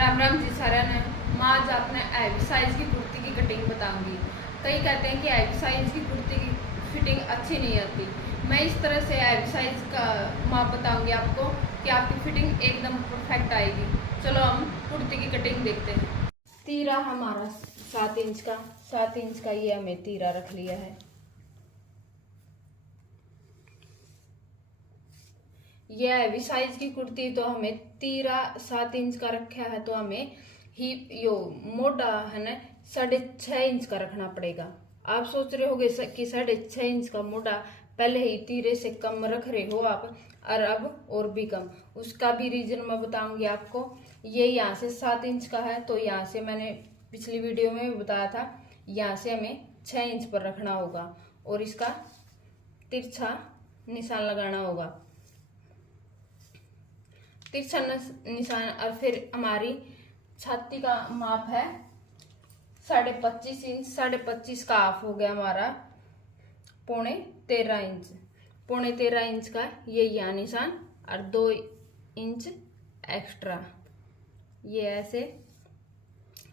राम राम जी सारे ने। मैं आज आपने हैवी साइज की कुर्ती की कटिंग बताऊंगी। कई कहते हैं कि हैवी साइज की कुर्ती की फिटिंग अच्छी नहीं आती। मैं इस तरह से हैवी साइज का माप बताऊंगी आपको कि आपकी फिटिंग एकदम परफेक्ट आएगी। चलो हम कुर्ती की कटिंग देखते हैं। तीरा हमारा 7 इंच का ये हमें तीरा रख लिया है। ये हैवी साइज की कुर्ती तो हमें तीरा 7 इंच का रखा है, तो हमें ही यो मोटा है ना 6.5 इंच का रखना पड़ेगा। आप सोच रहे होगे कि 6.5 इंच का मोटा पहले ही तीरे से कम रख रहे हो आप, और अब और भी कम। उसका भी रीजन मैं बताऊंगी आपको। ये यहाँ से 7 इंच का है, तो यहाँ से मैंने पिछली वीडियो में भी बताया था, यहाँ से हमें 6 इंच पर रखना होगा और इसका तिरछा निशान लगाना होगा। तिरछा निशान। और फिर हमारी छाती का माप है 25.5 इंच। 25.5 का हाफ हो गया हमारा 13.5 इंच। 13.5 इंच का ये यहाँ निशान और 2 इंच एक्स्ट्रा, ये ऐसे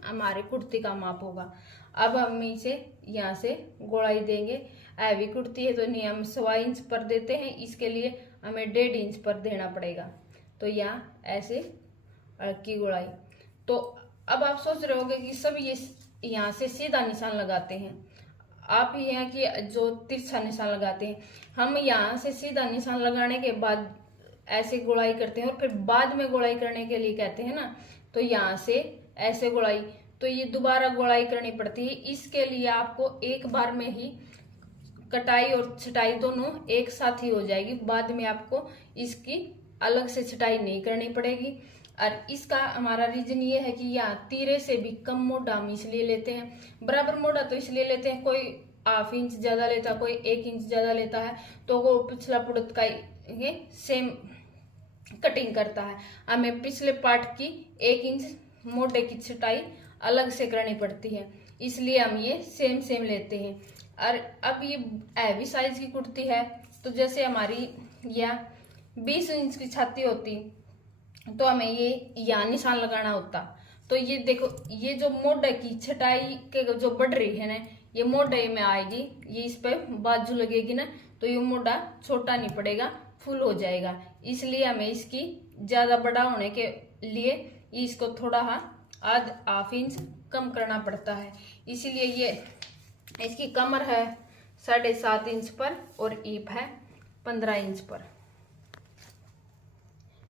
हमारे कुर्ती का माप होगा। अब हम इसे यहाँ से गोलाई देंगे। हैवी कुर्ती है तो नहीं, हम 1.25 इंच पर देते हैं, इसके लिए हमें 1.5 इंच पर देना पड़ेगा। तो यहाँ ऐसे की गोलाई। तो अब आप सोच रहे होंगे कि सब ये यहाँ से सीधा निशान लगाते हैं, आप यहाँ की जो तिरछा निशान लगाते हैं। हम यहाँ से सीधा निशान लगाने के बाद ऐसे गोलाई करते हैं और फिर बाद में गोलाई करने के लिए कहते हैं ना, तो यहाँ से ऐसे गोलाई, तो ये दोबारा गोलाई करनी पड़ती है। इसके लिए आपको एक बार में ही कटाई और छटाई दोनों एक साथ ही हो जाएगी, बाद में आपको इसकी अलग से छटाई नहीं करनी पड़ेगी। और इसका हमारा रीजन ये है कि यहाँ तीरे से भी कम मोटा हम इसलिए लेते हैं। बराबर मोटा तो इसलिए लेते हैं, कोई 1/2 इंच ज्यादा लेता है, कोई 1 इंच ज्यादा लेता है, तो वो पिछला पुड़त का ये सेम कटिंग करता है। हमें पिछले पार्ट की 1 इंच मोटे की छटाई अलग से करनी पड़ती है, इसलिए हम ये सेम लेते हैं। और अब ये हैवी साइज की कुर्ती है, तो जैसे हमारी यह 20 इंच की छाती होती तो हमें ये यहाँ निशान लगाना होता। तो ये देखो, ये जो मोढे की छटाई के जो बढ़ रही है ना, ये मोढे में आएगी, ये इस पे बाजू लगेगी ना, तो ये मोढा छोटा नहीं पड़ेगा, फुल हो जाएगा। इसलिए हमें इसकी ज्यादा बड़ा होने के लिए इसको थोड़ा 1/2 इंच कम करना पड़ता है। इसीलिए ये इसकी कमर है 7.5 इंच पर और ईप है 15 इंच पर।